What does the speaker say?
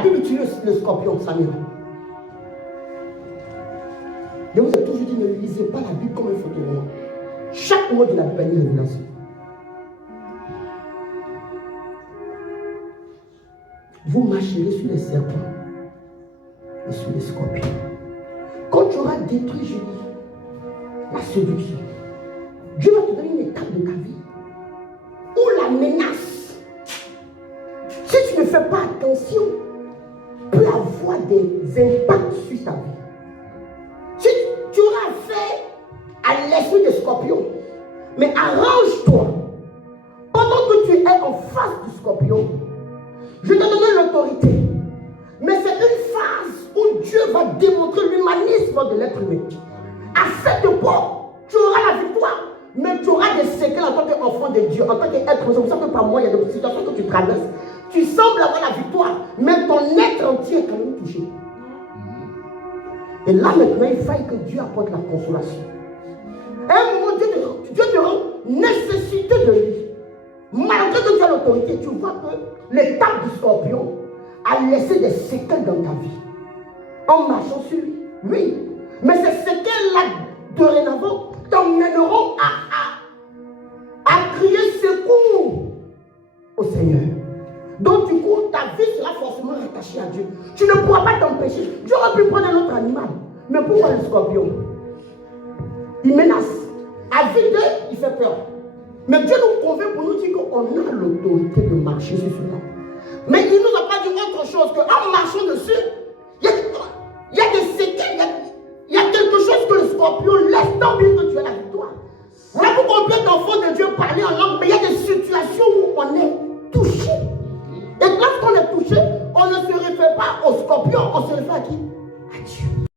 la Bible utilise le scorpion, Samuel. Je vous ai toujours dit, ne lisez pas la Bible comme un photo. Chaque mot de la Bible est une révélation. Vous marcherez sur les serpents et sur les scorpions. Quand tu auras détruit, je dis, la séduction, Dieu va te donner une étape de ta vie où la menace, si tu ne fais pas attention, peut avoir des impacts sur ta vie. Si tu auras affaire à l'esprit des scorpions, mais arrange-toi. Pendant que tu es en face du scorpion, je te donne l'autorité. Mais c'est une phase où Dieu va démontrer l'humanisme de l'être humain. À cette époque, tu auras la victoire, mais tu auras des séquelles en tant qu'enfant de Dieu, en tant qu'être. Vous savez que par moi, il y a des situations que tu traverses. Tu sembles avoir la victoire, mais ton être entier est quand même touché. Et là maintenant, il faille que Dieu apporte la consolation. À un moment, Dieu te rend nécessité de lui. Malgré que tu as l'autorité, tu vois que l'étape du scorpion a laissé des séquelles dans ta vie. En marchant sur lui. Oui. Mais ces séquelles-là, dorénavant, t'emmèneront à crier secours au Seigneur. Donc du coup, ta vie sera forcément rattachée à Dieu. Tu ne pourras pas t'empêcher. Dieu aurait pu prendre un autre animal. Mais pourquoi le scorpion? Il menace. À vide, il fait peur. Mais Dieu nous convainc pour nous dire qu'on a l'autorité de marcher sur cela. Mais il ne nous a pas dit autre chose qu'en marchant dessus, il y a des séquelles, il y a quelque chose que le scorpion laisse tant bien que tu as la victoire. Voilà pourquoi on peut être enfant de Dieu parler en langue, mais il y a des situations où on est touché. Et lorsqu'on est touché, on ne se réfère pas au scorpion, on se réfère à qui? À Dieu.